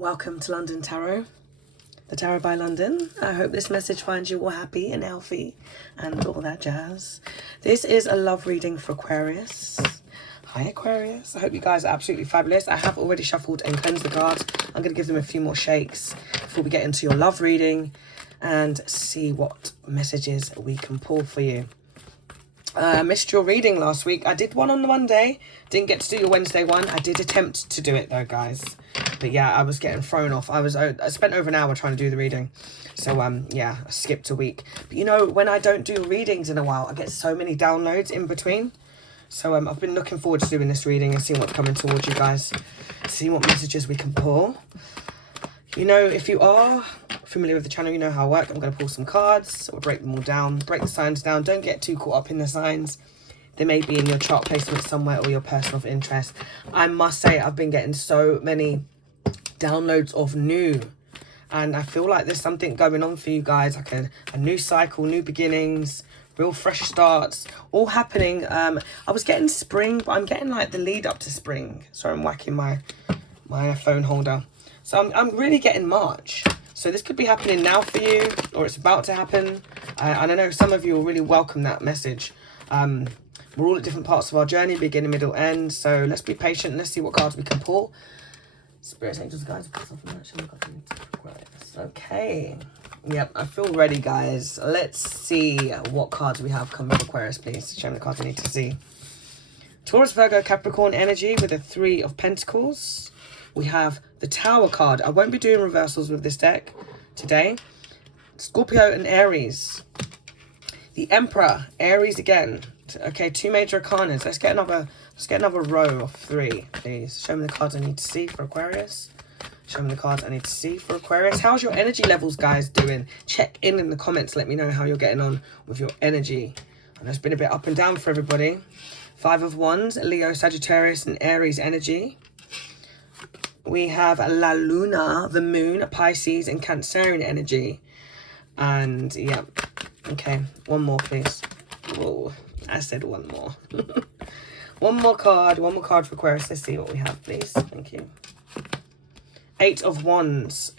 Welcome to London Tarot, the Tarot by London. I hope this message finds you all happy and healthy and all that jazz. This is a love reading for Aquarius. Hi Aquarius. I hope you guys are absolutely fabulous. I have already shuffled and cleansed the cards. I'm going to give them a few more shakes before we get into your love reading and see what messages we can pull for you. I missed your reading last week. I did one on Monday. Didn't get to do your Wednesday one. I did attempt to do it though, guys. But yeah, I was getting thrown off. I spent over an hour trying to do the reading. So yeah, I skipped a week. But you know, when I don't do readings in a while, I get so many downloads in between. So I've been looking forward to doing this reading and seeing what's coming towards you guys. Seeing what messages we can pull. You know, if you are familiar with the channel, you know how I work. I'm going to pull some cards. So we'll break them all down. Break the signs down. Don't get too caught up in the signs. They may be in your chart placement somewhere or your person of interest. I must say, I've been getting so many downloads of new. And I feel like there's something going on for you guys. Like a new cycle, new beginnings, real fresh starts. All happening. I was getting spring, but I'm getting like the lead up to spring. Sorry, I'm whacking my phone holder. So I'm really getting March. So this could be happening now for you, or it's about to happen. And I know some of you will really welcome that message. We're all at different parts of our journey, beginning, middle, end. So let's be patient. Let's see what cards we can pull. Spirits, angels, guys. Okay. Yep, I feel ready, guys. Let's see what cards we have coming for Aquarius, please. Show me the cards I need to see. Taurus, Virgo, Capricorn energy with the Three of Pentacles. We have the Tower card. I won't be doing reversals with this deck today. Scorpio and Aries. The Emperor, Aries again. Okay, two major arcanas. Let's get another row of three, please. Show me the cards I need to see for Aquarius. Show me the cards I need to see for Aquarius. How's your energy levels, guys, doing? Check in the comments. Let me know how you're getting on with your energy. I know it's been a bit up and down for everybody. Five of Wands, Leo, Sagittarius, and Aries energy. We have La Luna, the Moon, Pisces, and Cancerian energy. And, yeah. Okay, one more, please. Whoa, I said one more. One more card for Aquarius. Let's see what we have, please. Thank you. Eight of Wands,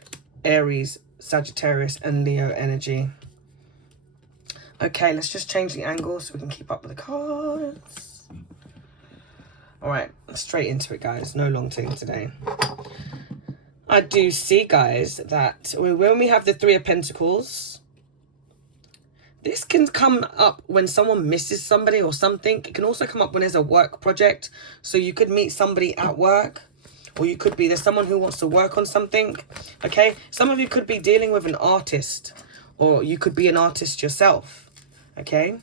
Aries, Sagittarius, and Leo energy. Okay, let's just change the angle so we can keep up with the cards. All right, straight into it, guys. No long thing today. I do see, guys, that when we have the Three of Pentacles, this can come up when someone misses somebody or something. It can also come up when there's a work project. So you could meet somebody at work, or you could be, there's someone who wants to work on something. Okay, some of you could be dealing with an artist, or you could be an artist yourself. Okay.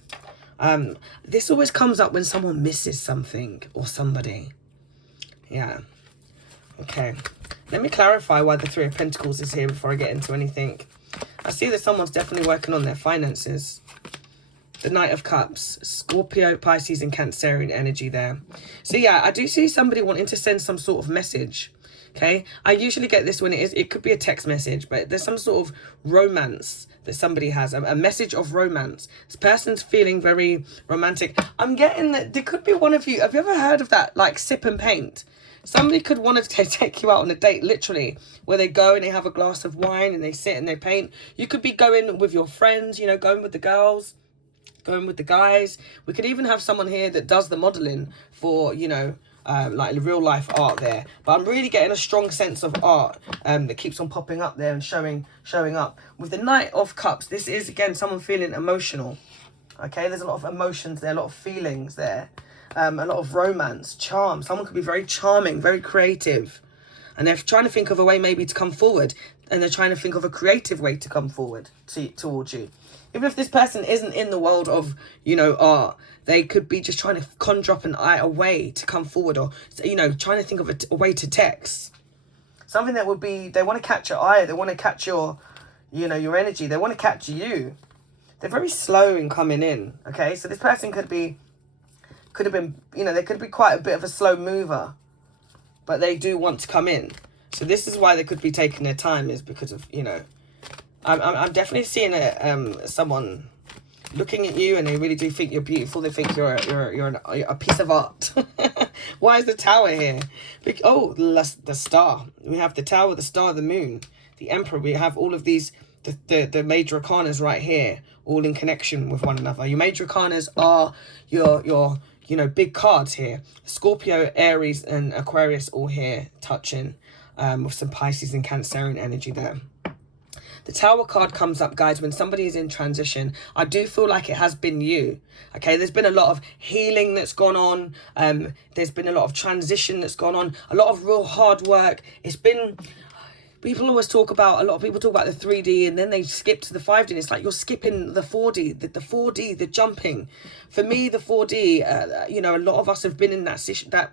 This always comes up when someone misses something or somebody. Yeah. Okay. Let me clarify why the Three of Pentacles is here before I get into anything. I see that someone's definitely working on their finances. The Knight of Cups, Scorpio, Pisces, and Cancerian energy there. So yeah, I do see somebody wanting to send some sort of message. Okay, I usually get this when it could be a text message, but there's some sort of romance that somebody has, a message of romance. This person's feeling very romantic. I'm getting that there could be one of you. Have you ever heard of that, like sip and paint? Somebody could want to take you out on a date, literally, where they go and they have a glass of wine and they sit and they paint. You could be going with your friends, you know, going with the girls, going with the guys. We could even have someone here that does the modeling for, you know, like real life art there. But I'm really getting a strong sense of art that keeps on popping up there and showing up. With the Knight of Cups, this is, again, someone feeling emotional. Okay, there's a lot of emotions there, a lot of feelings there. A lot of romance, charm. Someone could be very charming, very creative. And they're trying to think of a way maybe to come forward. And they're trying to think of a creative way to come forward towards you. Even if this person isn't in the world of, you know, art, they could be just trying to conjure up a way to come forward, or, you know, trying to think of a way to text. Something that would be, they want to catch your eye, they want to catch your, you know, your energy, they want to catch you. They're very slow in coming in, okay? So this person could have been, you know, they could be quite a bit of a slow mover, but they do want to come in. So this is why they could be taking their time, is because of, you know, I'm definitely seeing someone looking at you and they really do think you're beautiful. They think you're a piece of art. Why is the Tower here? Oh, the star. We have the Tower, the star, the moon, the Emperor. We have all of these, the major arcanas right here, all in connection with one another. Your major arcanas are your you know, big cards here. Scorpio, Aries, and Aquarius all here touching, with some Pisces and Cancerian energy there. The Tower card comes up, guys, when somebody is in transition. I do feel like it has been you. Okay, there's been a lot of healing that's gone on. There's been a lot of transition that's gone on. A lot of real hard work. It's been... People always talk about, a lot of people talk about the 3D and then they skip to the 5D. And it's like you're skipping the 4D, the 4D, the jumping. For me, the 4D, you know, a lot of us have been in that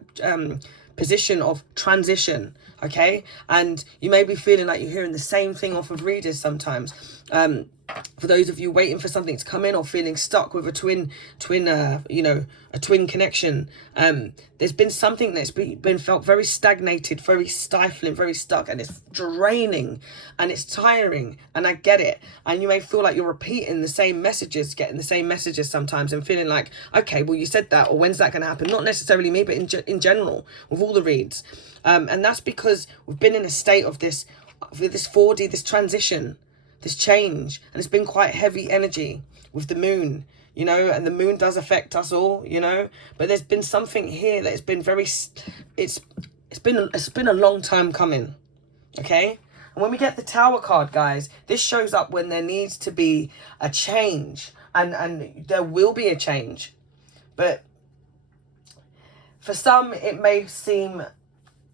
position of transition, okay? And you may be feeling like you're hearing the same thing off of readers sometimes. For those of you waiting for something to come in or feeling stuck with a twin, you know, a twin connection, there's been something that's been felt very stagnated, very stifling, very stuck, and it's draining and it's tiring, and I get it. And you may feel like you're repeating the same messages, getting the same messages sometimes, and feeling like, okay, well, you said that, or when's that going to happen? Not necessarily me, but in general, with all the reads. And that's because we've been in a state of this 4D, this transition, this change, and it's been quite heavy energy with the moon, you know, and the moon does affect us all, you know, but there's been something here that has been very, it's been a long time coming, okay? And when we get the Tower card, guys, this shows up when there needs to be a change, and there will be a change, but for some it may seem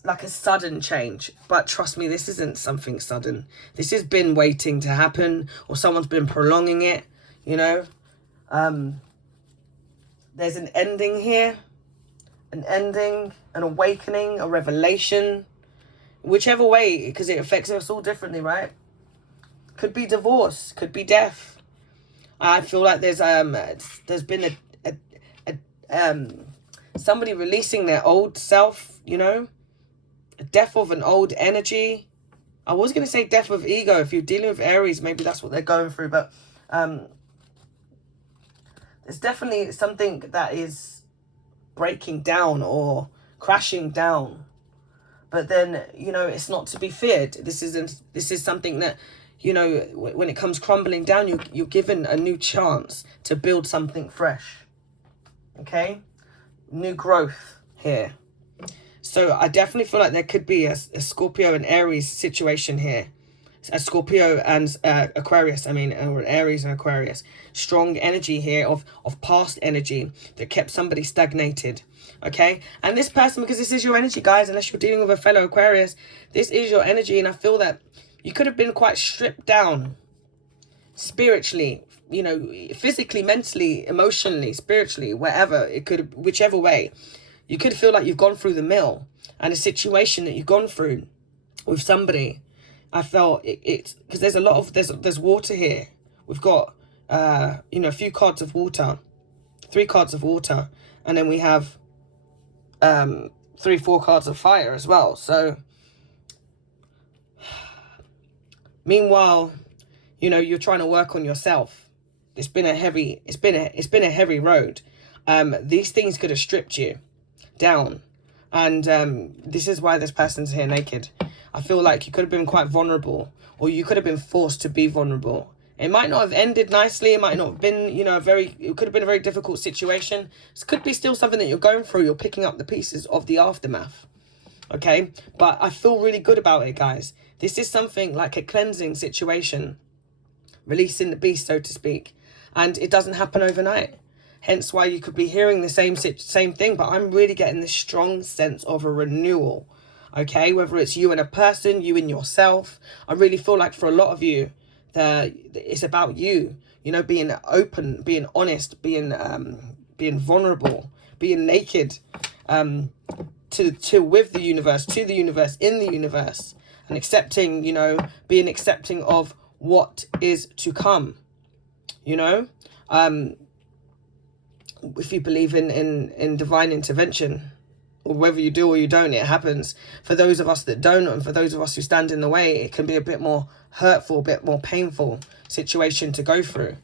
like a sudden change, but trust me, this isn't something sudden. This has been waiting to happen, or someone's been prolonging it, you know. There's an ending here, an ending, an awakening, a revelation, whichever way, because it affects us all differently, right? Could be divorce, could be death. I feel like there's been somebody releasing their old self, you know. Death of an old energy. I was going to say death of ego. If you're dealing with Aries, maybe that's what they're going through. But there's definitely something that is breaking down or crashing down. But then, you know, it's not to be feared. This is something that, you know, when it comes crumbling down, you're given a new chance to build something fresh. Okay? New growth here. So I definitely feel like there could be a Scorpio and Aries situation here. A Scorpio and Aquarius, or an Aries and Aquarius. Strong energy here of past energy that kept somebody stagnated. Okay? And this person, because this is your energy, guys, unless you're dealing with a fellow Aquarius, this is your energy. And I feel that you could have been quite stripped down spiritually, you know, physically, mentally, emotionally, spiritually, wherever. It could, whichever way. You could feel like you've gone through the mill, and a situation that you've gone through with somebody. I felt it's because there's a lot of, there's water here. We've got, you know, a few cards of water, 3 cards of water. And then we have 3-4 cards of fire as well. So meanwhile, you know, you're trying to work on yourself. It's been a heavy road. These things could have stripped you down, and this is why this person's here naked. I feel like you could have been quite vulnerable, or you could have been forced to be vulnerable. It might not have ended nicely. It might not have been, you know, it could have been a very difficult situation. This could be still something that you're going through. You're picking up the pieces of the aftermath. Okay, but I feel really good about it, guys. This is something like a cleansing situation, releasing the beast, so to speak, and it doesn't happen overnight. Hence why you could be hearing the same thing, but I'm really getting this strong sense of a renewal, okay? Whether it's you and a person, you and yourself. I really feel like for a lot of you, it's about you, you know, being open, being honest, being vulnerable, being naked, with the universe, to the universe, in the universe, and accepting, you know, being accepting of what is to come, you know? If you believe in divine intervention, or whether you do or you don't, it happens. For those of us that don't, and for those of us who stand in the way, it can be a bit more hurtful, a bit more painful situation to go through.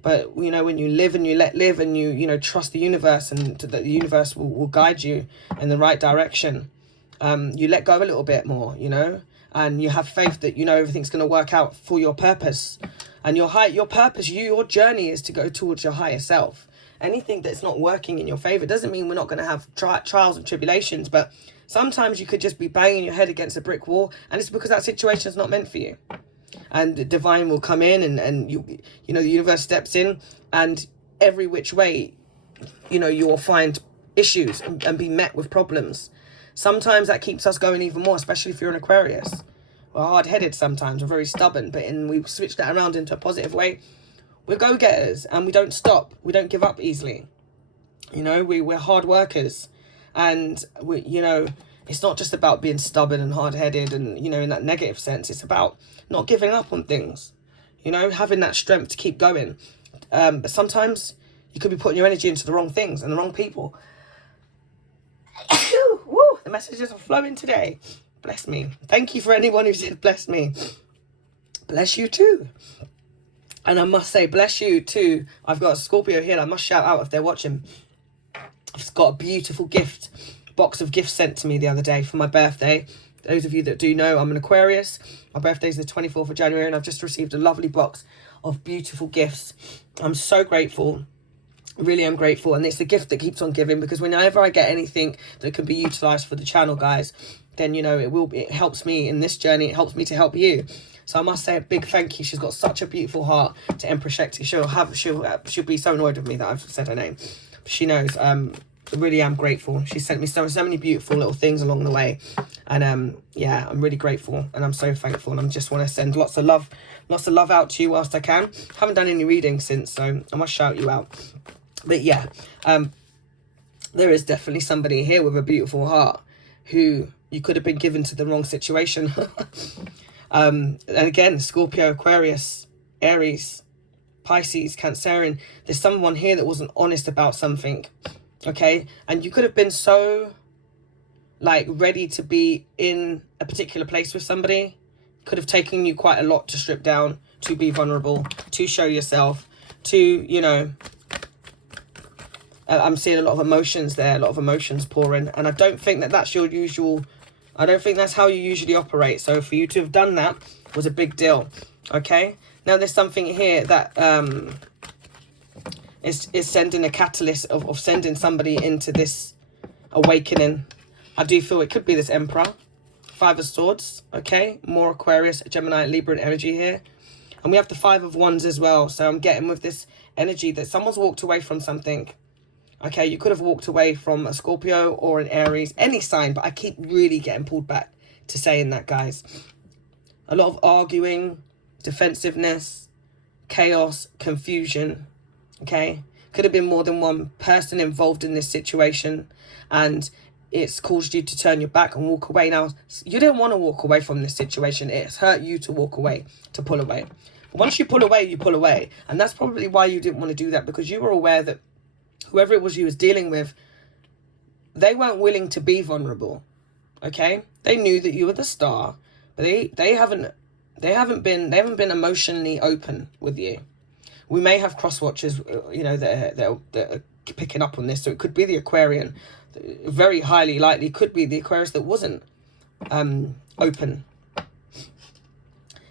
But, you know, when you live and you let live and you know, trust the universe, and that the universe will guide you in the right direction, you let go a little bit more, you know, and you have faith that, you know, everything's going to work out for your purpose. And your purpose, your journey is to go towards your higher self. Anything that's not working in your favor doesn't mean we're not going to have trials and tribulations, but sometimes you could just be banging your head against a brick wall, and it's because that situation is not meant for you. And the divine will come in, and you know, the universe steps in, and every which way, you know, you will find issues and be met with problems. Sometimes that keeps us going even more, especially if you're an Aquarius. We're hard-headed sometimes, we're very stubborn, but we switch that around into a positive way. We're go-getters, and we don't stop. We don't give up easily. You know, we're hard workers, and you know, it's not just about being stubborn and hard-headed and, you know, in that negative sense. It's about not giving up on things, you know, having that strength to keep going. But sometimes you could be putting your energy into the wrong things and the wrong people. Woo, the messages are flowing today. Bless me. Thank you for anyone who said bless me. Bless you too. And I must say, bless you too. I've got a Scorpio here that I must shout out if they're watching. I've got a beautiful box of gifts sent to me the other day for my birthday. Those of you that do know, I'm an Aquarius. My birthday is the 24th of January, and I've just received a lovely box of beautiful gifts. I'm so grateful. Really am grateful, and it's the gift that keeps on giving, because whenever I get anything that can be utilized for the channel, guys, then, you know, it helps me in this journey. It helps me to help you. So I must say a big thank you. She's got such a beautiful heart, to Empress Shakti. She'll be so annoyed with me that I've said her name. But she knows. Really am grateful. She sent me so many beautiful little things along the way, and yeah, I'm really grateful, and I'm so thankful, and I just want to send lots of love out to you whilst I can. Haven't done any readings since, so I must shout you out. But yeah, there is definitely somebody here with a beautiful heart who you could have been given to the wrong situation. And again, Scorpio, Aquarius, Aries, Pisces, Cancerian. There's someone here that wasn't honest about something. Okay, and you could have been so, like, ready to be in a particular place with somebody. Could have taken you quite a lot to strip down, to be vulnerable, to show yourself, to, you know, I'm seeing a lot of emotions there, a lot of emotions pouring, and I don't think that that's your usual, I don't think that's how you usually operate. So for you to have done that was a big deal. Okay, now there's something here that is sending a catalyst of sending somebody into this awakening. I do feel it could be this Emperor. 5 of Swords, okay? More Aquarius, Gemini, Libra energy here. And we have the 5 of Wands as well. So I'm getting with this energy that someone's walked away from something. Okay, you could have walked away from a Scorpio or an Aries, any sign, but I keep really getting pulled back to saying that, guys. A lot of arguing, defensiveness, chaos, confusion. Okay, could have been more than one person involved in this situation, and it's caused you to turn your back and walk away. Now, you didn't want to walk away from this situation. It's hurt you to walk away, to pull away. But once you pull away, you pull away. And that's probably why you didn't want to do that, because you were aware that whoever it was you was dealing with, they weren't willing to be vulnerable. Okay, they knew that you were the star, but they haven't been emotionally open with you. We may have cross watchers, you know, that are picking up on this. So it could be the Aquarian. Very highly likely could be the Aquarius that wasn't open.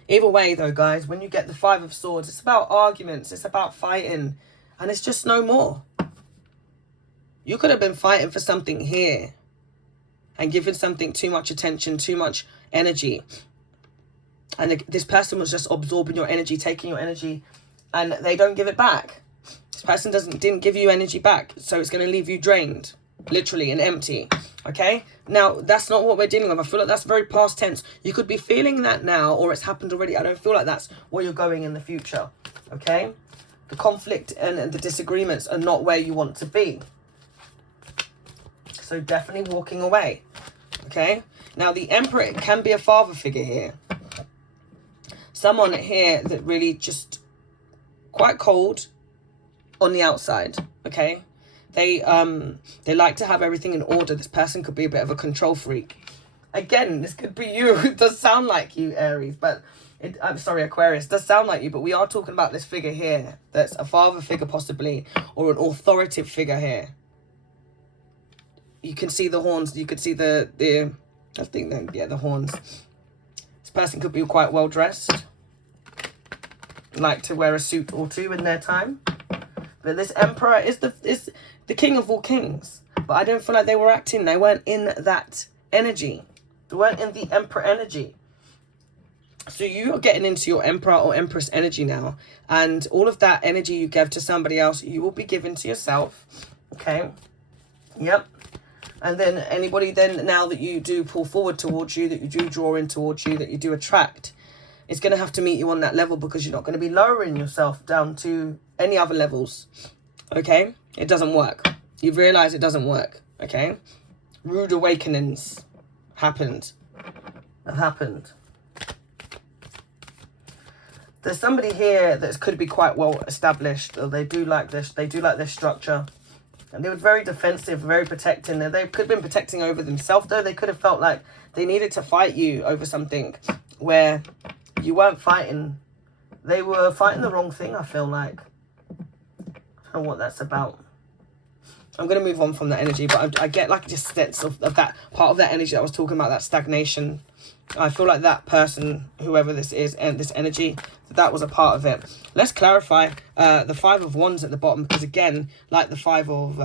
Either way, though, guys, when you get the 5 of Swords, it's about arguments. It's about fighting. And it's just no more. You could have been fighting for something here and giving something too much attention, too much energy. And this person was just absorbing your energy, taking your energy, and they don't give it back. This person didn't give you energy back, so it's going to leave you drained, literally, and empty. Okay, now that's not what we're dealing with. I feel like that's very past tense. You could be feeling that now, or it's happened already. I don't feel like that's where you're going in the future. Okay, the conflict and the disagreements are not where you want to be, so definitely walking away. Okay, now the Emperor, it can be a father figure here. Someone here that really just quite cold on the outside. Okay, they like to have everything in order. This person could be a bit of a control freak. Again, this could be you. It does sound like you, Aries, but I'm sorry, Aquarius, it does sound like you, but we are talking about this figure here. That's a father figure possibly, or an authoritative figure here. You can see the horns. You could see the I think then, yeah, the horns. This person could be quite well dressed, like to wear a suit or two in their time. But this emperor is the king of all kings. But I don't feel like they were acting. They weren't in that energy. They weren't in the emperor energy. So you are getting into your emperor or empress energy now. And all of that energy you gave to somebody else, you will be giving to yourself. Okay. Yep. And then anybody then now that you do pull forward towards you, that you do draw in towards you, that you do attract, it's going to have to meet you on that level, because you're not going to be lowering yourself down to any other levels. Okay? It doesn't work. You've realized it doesn't work. Okay? Rude awakenings have happened. There's somebody here that could be quite well established, or they do like this. They do like their structure, and they were very defensive, very protecting. They could have been protecting over themselves, though. They could have felt like they needed to fight you over something where you weren't fighting. They were fighting the wrong thing, I feel like. I don't know what that's about. I'm going to move on from that energy, but I get like just sense of that part of that energy that I was talking about, that stagnation. I feel like that person, whoever this is, and this energy, that was a part of it. Let's clarify the Five of Wands at the bottom, because again, like the Five of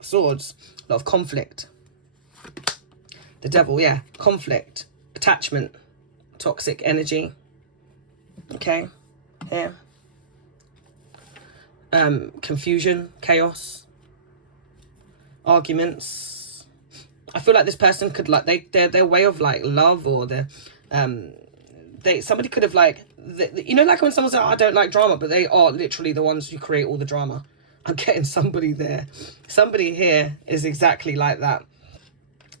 Swords, a lot of conflict. The Devil, yeah, conflict, attachment, toxic energy. Okay, here. Confusion, chaos, arguments. I feel like this person could like their way of like love, or their somebody could have like you know, like when someone says, oh, I don't like drama, but they are literally the ones who create all the drama. I'm getting somebody there. Somebody here is exactly like that.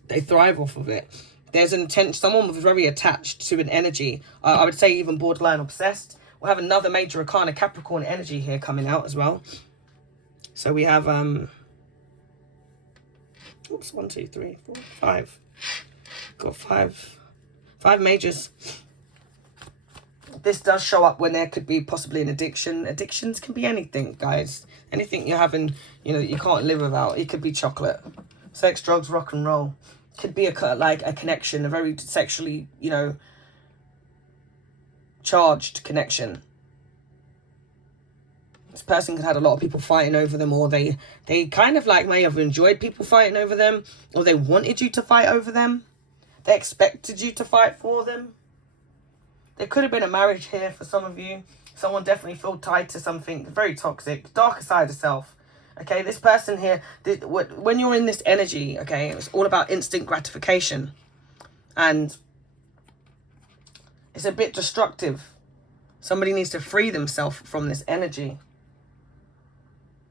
They thrive off of it. There's an intention. Someone was very attached to an energy. I would say even borderline obsessed. We'll have another major arcana, Capricorn energy here coming out as well. So we have oops, 1, 2, 3, 4, 5. Got five majors. This does show up when there could be possibly an addiction. Addictions can be anything, guys. Anything you're having, you know, that you can't live without. It could be chocolate, sex, drugs, rock and roll. Could be like a connection, a very sexually, you know, charged connection. This person could have had a lot of people fighting over them, or they kind of like may have enjoyed people fighting over them, or they wanted you to fight over them. They expected you to fight for them. There could have been a marriage here for some of you. Someone definitely feel tied to something very toxic, darker side of self. Okay, this person here, when you're in this energy, okay, it's all about instant gratification. And it's a bit destructive. Somebody needs to free themselves from this energy.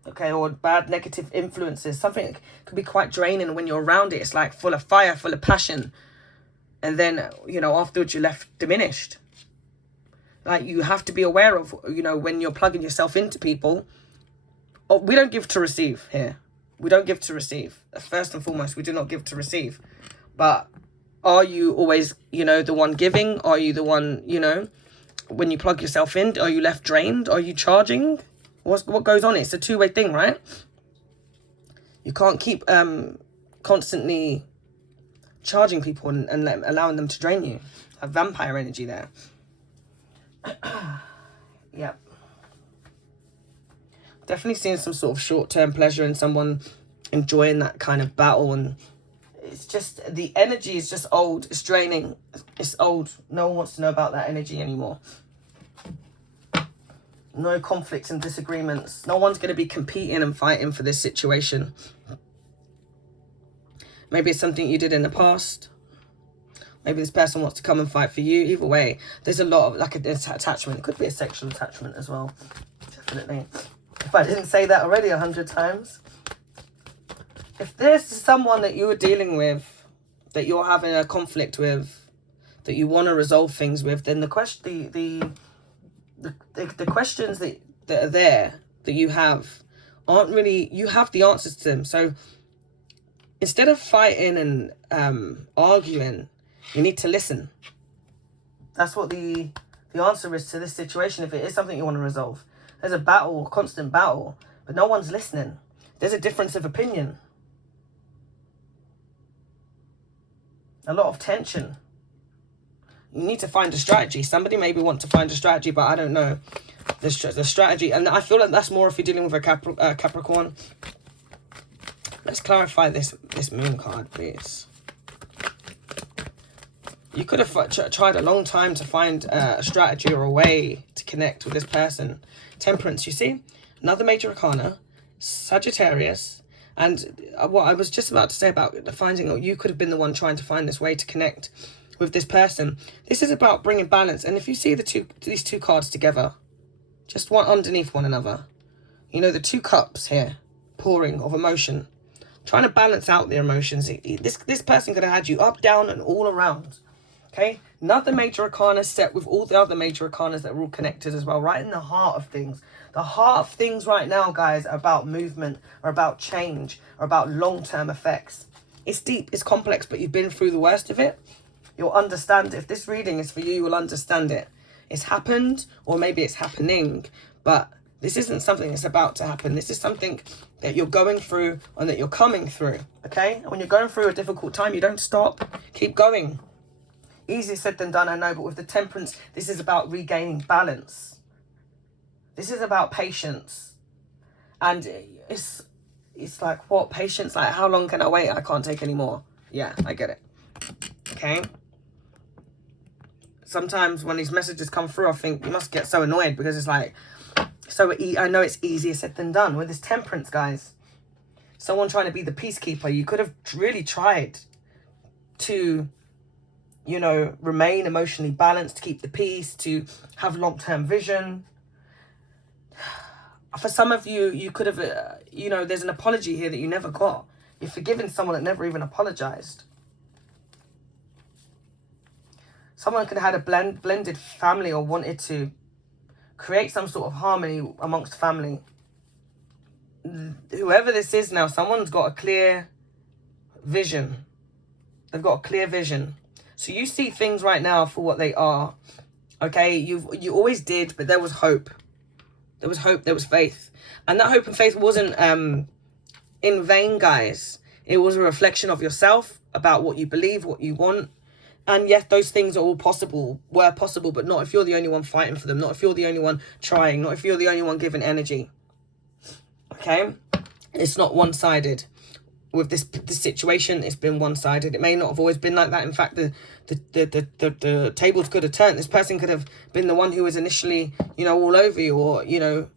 Okay, or bad negative influences. Something could be quite draining when you're around it. It's like full of fire, full of passion. And then, you know, afterwards you're left diminished. Like, you have to be aware of, you know, when you're plugging yourself into people. Oh, we don't give to receive here. We don't give to receive. First and foremost, we do not give to receive. But are you always, you know, the one giving? Are you the one, you know, when you plug yourself in, are you left drained? Are you charging? What goes on? It's a two-way thing, right? You can't keep constantly charging people and allowing them to drain you. A vampire energy there. Yep. Definitely seeing some sort of short-term pleasure in someone enjoying that kind of battle, and it's just the energy is just old. It's draining. It's old. No one wants to know about that energy anymore. No conflicts and disagreements. No one's going to be competing and fighting for this situation. Maybe it's something you did in the past. Maybe this person wants to come and fight for you. Either way, there's a lot of like an attachment. It could be a sexual attachment as well. Definitely. If I didn't say that already 100 times. If this is someone that you are dealing with, that you're having a conflict with, that you want to resolve things with, then the questions that are there that you have aren't really, you have the answers to them. So instead of fighting and arguing, you need to listen. That's what the the answer is to this situation, if it is something you want to resolve. There's a battle, constant battle, but no one's listening. There's a difference of opinion. A lot of tension. You need to find a strategy. Somebody maybe want to find a strategy, but I don't know the strategy. And I feel like that's more if you're dealing with a Capricorn. Let's clarify this moon card, please. You could have tried a long time to find a strategy or a way to connect with this person. Temperance, you see? Another major arcana. Sagittarius. And what I was just about to say about finding out, you could have been the one trying to find this way to connect with this person. This is about bringing balance. And if you see these two cards together, just one underneath one another, you know, the two cups here, pouring of emotion, trying to balance out the emotions. This person could have had you up, down, and all around. Okay, another major arcana set with all the other major arcanas that are all connected as well, right in the heart of things. The heart of things right now, guys, are about movement, are about change, are about long-term effects. It's deep, it's complex, but you've been through the worst of it. You'll understand. If this reading is for you, you will understand it. It's happened, or maybe it's happening, but this isn't something that's about to happen. This is something that you're going through and that you're coming through, okay? And when you're going through a difficult time, you don't stop. Keep going. Easier said than done, I know, but with the temperance, this is about regaining balance. This is about patience. And it's like, what? Patience? Like, how long can I wait? I can't take any more. Yeah, I get it. Okay? Sometimes when these messages come through, I think you must get so annoyed because it's like, I know it's easier said than done. With this temperance, guys, someone trying to be the peacekeeper, you could have really tried to, you know, remain emotionally balanced, to keep the peace, to have long-term vision. For some of you, you could have, you know, there's an apology here that you never got. You've forgiven someone that never even apologized. Someone could have had a blended family or wanted to create some sort of harmony amongst family. Whoever this is now, someone's got a clear vision. They've got a clear vision. So you see things right now for what they are. Okay, you always did, but there was hope. There was hope, there was faith. And that hope and faith wasn't in vain, guys. It was a reflection of yourself, about what you believe, what you want. And yes, those things are all possible, were possible, but not if you're the only one fighting for them, not if you're the only one trying, not if you're the only one giving energy. Okay? It's not one-sided. With this situation, it's been one-sided. It may not have always been like that. In fact, the tables could have turned. This person could have been the one who was initially, you know, all over you, or, you know,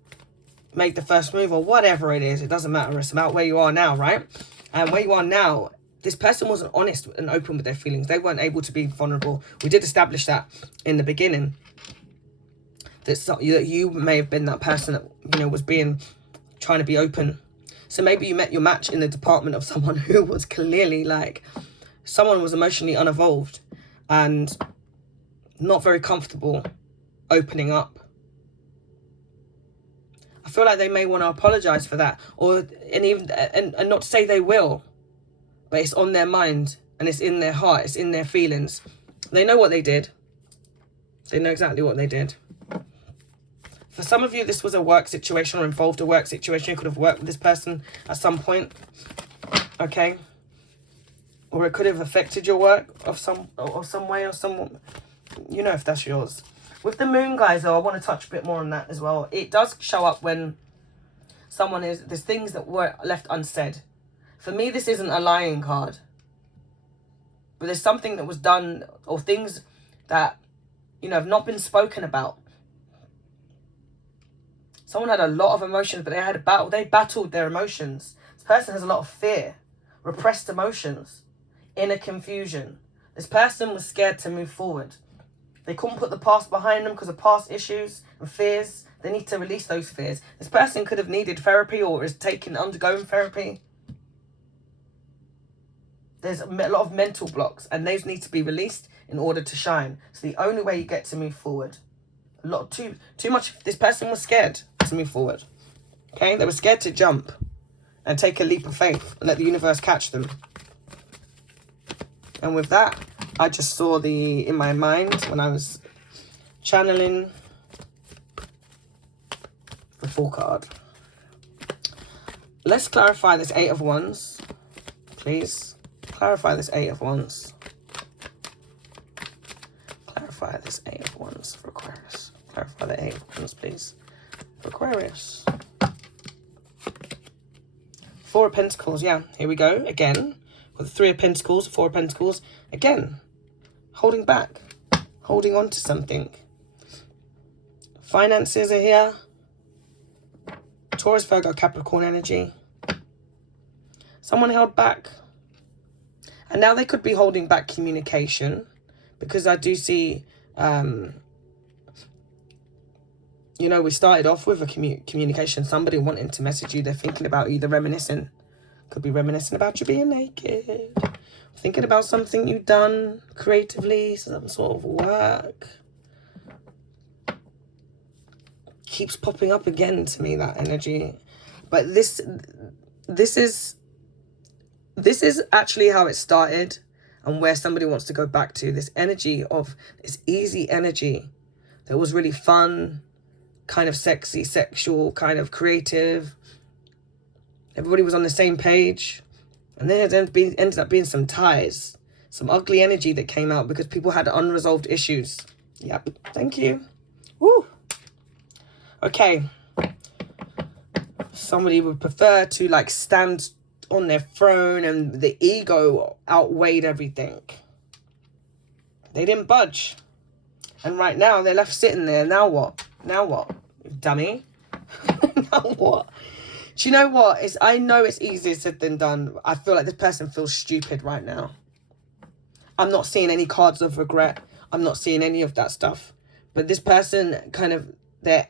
made the first move, or whatever it is. It doesn't matter. It's about where you are now, right? And where you are now, this person wasn't honest and open with their feelings. They weren't able to be vulnerable. We did establish that in the beginning. That you may have been that person that, you know, was trying to be open. So maybe you met your match in the department of someone who was clearly like, someone was emotionally unevolved and not very comfortable opening up. I feel like they may want to apologize for that, and not to say they will, but it's on their mind and it's in their heart, it's in their feelings. They know what they did. They know exactly what they did. For some of you, this was a work situation or involved a work situation. You could have worked with this person at some point, okay? Or it could have affected your work of some way or some, you know, if that's yours. With the moon, guys, though, I want to touch a bit more on that as well. It does show up when there's things that were left unsaid. For me, this isn't a lying card. But there's something that was done, or things that, you know, have not been spoken about. Someone had a lot of emotions, but they battled their emotions. This person has a lot of fear, repressed emotions, inner confusion. This person was scared to move forward. They couldn't put the past behind them because of past issues and fears. They need to release those fears. This person could have needed therapy or is undergoing therapy. There's a lot of mental blocks, and those need to be released in order to shine. It's the only way you get to move forward. Too much. This person was scared to move forward. Okay, they were scared to jump and take a leap of faith and let the universe catch them. And with that, I just saw in my mind when I was channeling the Fool card. Let's clarify this Eight of Wands, please. Clarify this Eight of Wands. Clarify this Eight of Wands for Aquarius. Clarify the Eight of Wands, please, for Aquarius. Four of Pentacles, yeah, here we go again with the Three of Pentacles, Four of Pentacles, again holding back, holding on to something. Finances are here. Taurus, Virgo, Capricorn energy. Someone held back, and now they could be holding back communication, because I do see you know, we started off with a communication, somebody wanting to message you. They're thinking about you, they're reminiscing. Could be reminiscing about you being naked. Thinking about something you've done creatively, some sort of work. Keeps popping up again to me, that energy. But this is actually how it started, and where somebody wants to go back to. This energy of this easy energy that was really fun, kind of sexy, sexual, kind of creative. Everybody was on the same page. And then it ended up being some ties, some ugly energy that came out because people had unresolved issues. Yep, thank you. Woo. Okay. Somebody would prefer to like stand on their throne, and the ego outweighed everything. They didn't budge. And right now they're left sitting there. Now what? Now what? Dummy. Now what? Do you know what? I know it's easier said than done. I feel like this person feels stupid right now. I'm not seeing any cards of regret. I'm not seeing any of that stuff. But this person kind of, their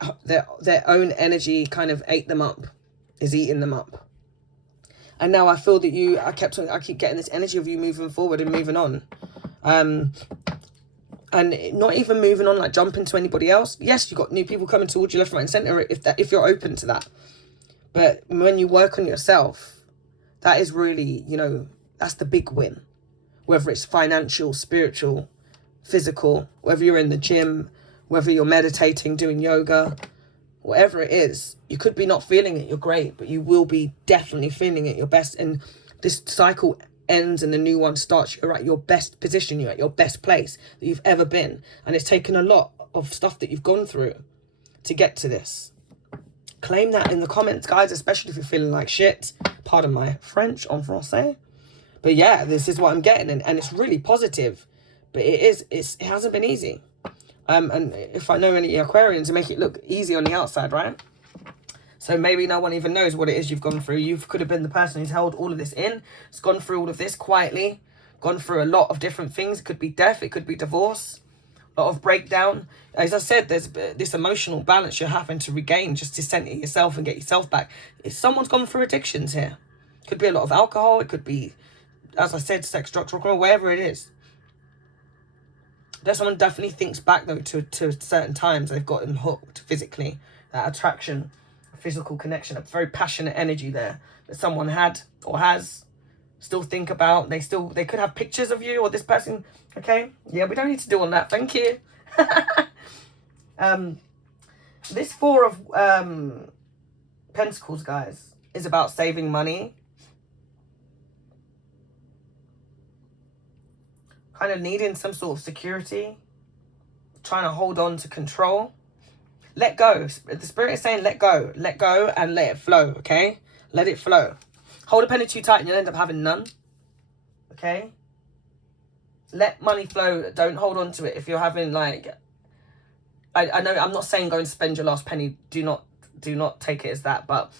own energy kind of ate them up, is eating them up. And now I feel that I keep getting this energy of you moving forward and moving on. And not even moving on, like jumping to anybody else. Yes, you've got new people coming towards you left, right and centre if you're open to that. But when you work on yourself, that is really, you know, that's the big win. Whether it's financial, spiritual, physical, whether you're in the gym, whether you're meditating, doing yoga, whatever it is, you could be not feeling it, you're great, but you will be definitely feeling it your best. And this cycle ends and the new one starts. You're at your best position, you're at your best place that you've ever been. And it's taken a lot of stuff that you've gone through to get to this. Claim that in the comments, guys, especially if you're feeling like shit. Pardon my French, en français. But yeah, this is what I'm getting, and it's really positive. But it hasn't been easy. And if I know any Aquarians, they make it look easy on the outside, right? So maybe no one even knows what it is you've gone through. You could have been the person who's held all of this in. It's gone through all of this quietly. Gone through a lot of different things. It could be death. It could be divorce. A lot of breakdown. As I said, there's this emotional balance you're having to regain just to center yourself and get yourself back. If someone's gone through addictions here, it could be a lot of alcohol. It could be, as I said, sex, drugs, rock and roll, wherever it is. There's someone definitely thinks back though to certain times they've gotten hooked physically. That attraction, physical connection, a very passionate energy there that someone had or has. Still think about. They could have pictures of you or this person. Okay, yeah, we don't need to do all that. Thank you. This Four of Pentacles, guys, is about saving money. Kind of needing some sort of security. Trying to hold on to control. Let go. The Spirit is saying let go. Let go and let it flow, okay? Let it flow. Hold a penny too tight and you'll end up having none. Okay? Let money flow. Don't hold on to it. If you're having like... I know I'm not saying go and spend your last penny. Do not take it as that. But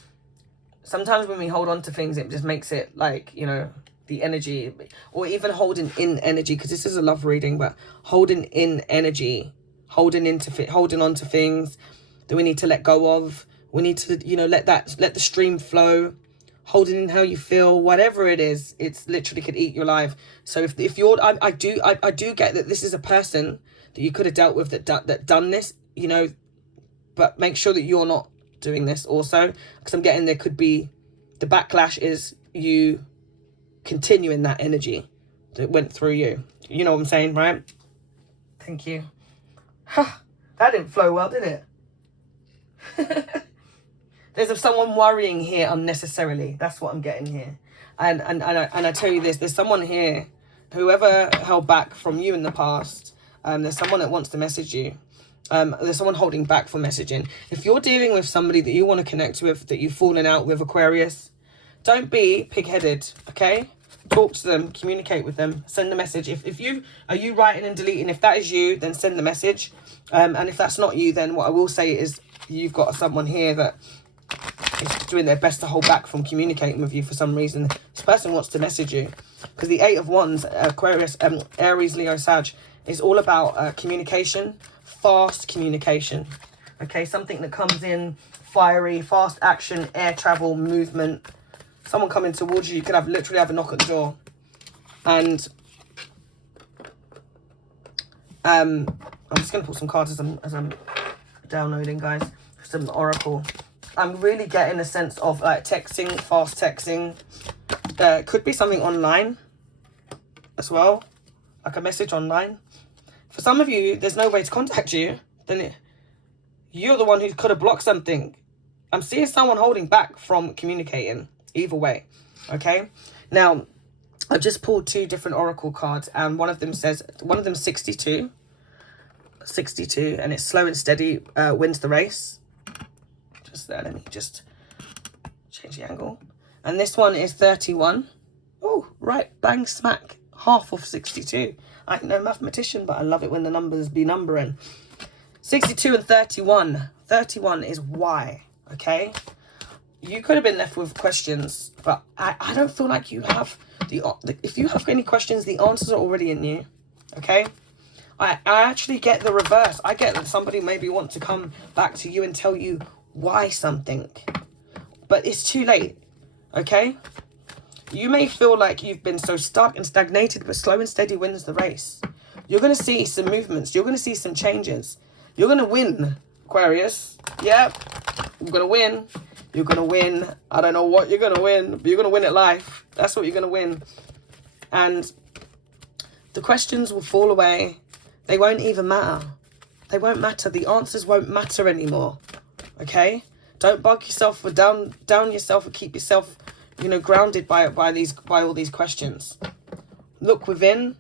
sometimes when we hold on to things, it just makes it like, you know, the energy. Or even holding in energy. Because this is a love reading. But holding in energy. Holding on to things that we need to let go of. We need to, you know, let the stream flow. Holding in how you feel, whatever it is, it's literally could eat your life. So if you're, I do get that this is a person that you could have dealt with that done this, you know, but make sure that you're not doing this also, because I'm getting there could be the backlash is you continuing that energy that went through you. You know what I'm saying, right? Thank you. That didn't flow well, did it? There's someone worrying here unnecessarily. That's what I'm getting here. And I tell you this, there's someone here, whoever held back from you in the past, there's someone that wants to message you. There's someone holding back for messaging. If you're dealing with somebody that you want to connect with, that you've fallen out with, Aquarius, don't be pig-headed, okay? Talk to them, communicate with them, send a message. If you are you writing and deleting, if that is you, then send the message. And if that's not you, then what I will say is you've got someone here that is doing their best to hold back from communicating with you for some reason. This person wants to message you because the 8 of Wands, Aquarius, Aries, Leo, Sag, is all about communication, fast communication. Okay, something that comes in fiery, fast action, air travel, movement. Someone coming towards you, you could literally have a knock at the door. And I'm just going to put some cards as I'm downloading, guys. Some oracle. I'm really getting a sense of like texting, fast texting. Could be something online as well, like a message online. For some of you, there's no way to contact you. Then you're the one who could have blocked something. I'm seeing someone holding back from communicating. Either way, okay? Now, I've just pulled 2 different oracle cards, and one of them says, one of them 62, and it's slow and steady wins the race. Just there, let me just change the angle. And this one is 31. Oh, right, bang smack, half of 62. I'm no mathematician, but I love it when the numbers be numbering. 62 and 31. 31 is why, okay? You could have been left with questions, but I don't feel like you have if you have any questions, the answers are already in you, okay? I actually get the reverse. I get that somebody maybe wants to come back to you and tell you why something, but it's too late, okay? You may feel like you've been so stuck and stagnated, but slow and steady wins the race. You're going to see some movements. You're going to see some changes. You're going to win, Aquarius. Yep, you're going to win. You're going to win. I don't know what you're going to win, but you're going to win at life. That's what you're going to win. And the questions will fall away. They won't even matter. They won't matter. The answers won't matter anymore. Okay? Don't bug yourself or down yourself or keep yourself, you know, grounded by all these questions. Look within.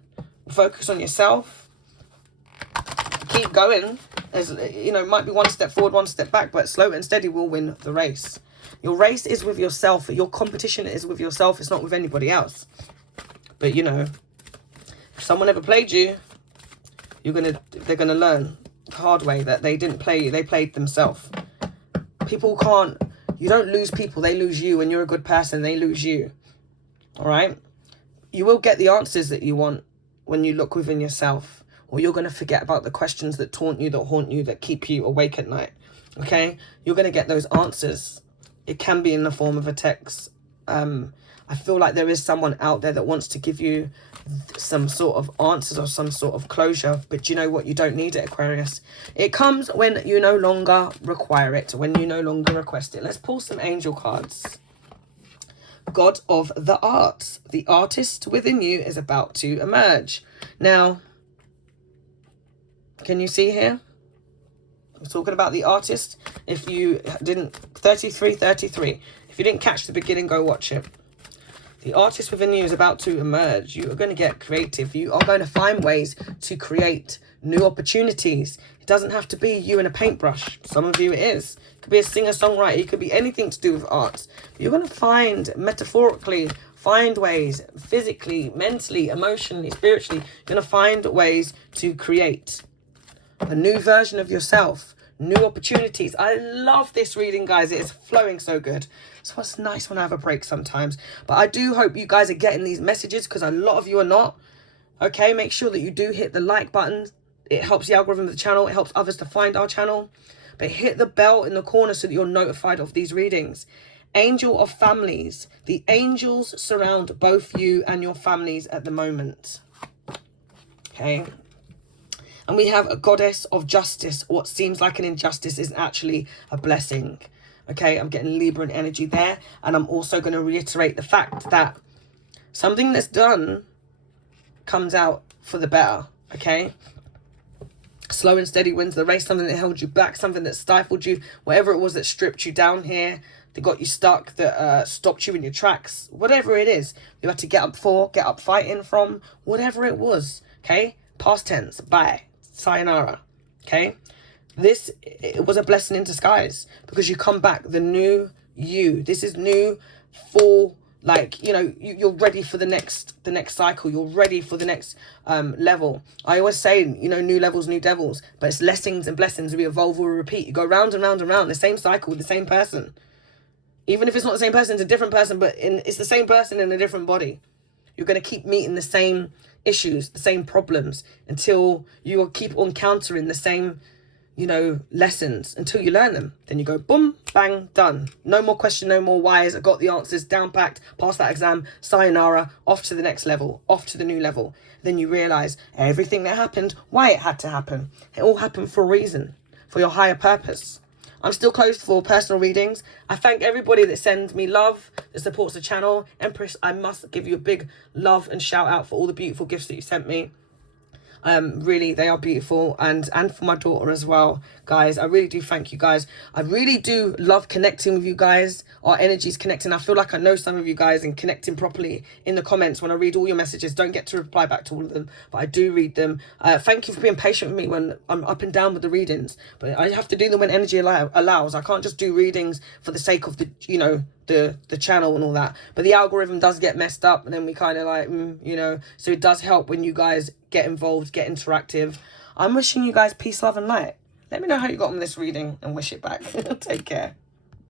Focus on yourself. Keep going. As you know, might be one step forward, one step back, but slow and steady will win the race. Your race is with yourself. Your competition is with yourself. It's not with anybody else. But you know, if someone ever played you, they're gonna learn the hard way that they didn't play you. They played themselves. People can't. You don't lose people. They lose you. When you're a good person, they lose you. All right. You will get the answers that you want when you look within yourself. Or you're going to forget about the questions that taunt you, that haunt you, that keep you awake at night. Okay? You're going to get those answers. It can be in the form of a text. I feel like there is someone out there that wants to give you some sort of answers or some sort of closure. But you know what? You don't need it, Aquarius. It comes when you no longer require it, when you no longer request it. Let's pull some angel cards. God of the arts. The artist within you is about to emerge. Now, can you see here? We're talking about the artist. If you didn't, 33. If you didn't catch the beginning, go watch it. The artist within you is about to emerge. You are going to get creative. You are going to find ways to create new opportunities. It doesn't have to be you and a paintbrush. Some of you it is. It could be a singer-songwriter. It could be anything to do with arts. You're going to find, metaphorically, find ways, physically, mentally, emotionally, spiritually. You're going to find ways to create a new version of yourself, new opportunities. I love this reading, guys. It is flowing so good. So it's nice when I have a break sometimes. But I do hope you guys are getting these messages, because a lot of you are not. Okay, make sure that you do hit the like button. It helps the algorithm of the channel. It helps others to find our channel. But hit the bell in the corner so that you're notified of these readings. Angel of families. The angels surround both you and your families at the moment. Okay. And we have a goddess of justice. What seems like an injustice is actually a blessing. Okay, I'm getting Libra energy there. And I'm also going to reiterate the fact that something that's done comes out for the better. Okay. Slow and steady wins the race. Something that held you back, something that stifled you, whatever it was that stripped you down here, that got you stuck, that stopped you in your tracks, whatever it is, you had to get up for, get up fighting from, whatever it was, okay? Past tense, bye, sayonara, okay? It was a blessing in disguise, because you come back the new you. This is new, full, like, you know, you're ready for the next cycle. You're ready for the next level. I always say, you know, new levels, new devils, but it's lessons and blessings. We evolve, we repeat. You go round and round and round, the same cycle with the same person. Even if it's not the same person, it's a different person, but it's the same person in a different body. You're going to keep meeting the same issues, the same problems, until you will keep on countering the same, you know, lessons, until you learn them. Then you go, boom, bang, done. No more question, no more whys. I got the answers down packed, passed that exam, sayonara, off to the next level, off to the new level. Then you realize everything that happened, why it had to happen. It all happened for a reason, for your higher purpose. I'm still closed for personal readings. I thank everybody that sends me love, that supports the channel. Empress, I must give you a big love and shout out for all the beautiful gifts that you sent me. Really, they are beautiful, and for my daughter as well, guys. I really do thank you guys. I really do love connecting with you guys. Our energies connecting. I feel like I know some of you guys, and connecting properly in the comments when I read all your messages. Don't get to reply back to all of them, but I do read them. Thank you for being patient with me when I'm up and down with the readings, but I have to do them when energy allows. I can't just do readings for the sake of the, you know, the channel and all that. But the algorithm does get messed up, and then we kind of like, you know, so it does help when you guys get involved, get interactive. I'm wishing you guys peace, love and light. Let me know how you got on this reading and wish it back. Take care.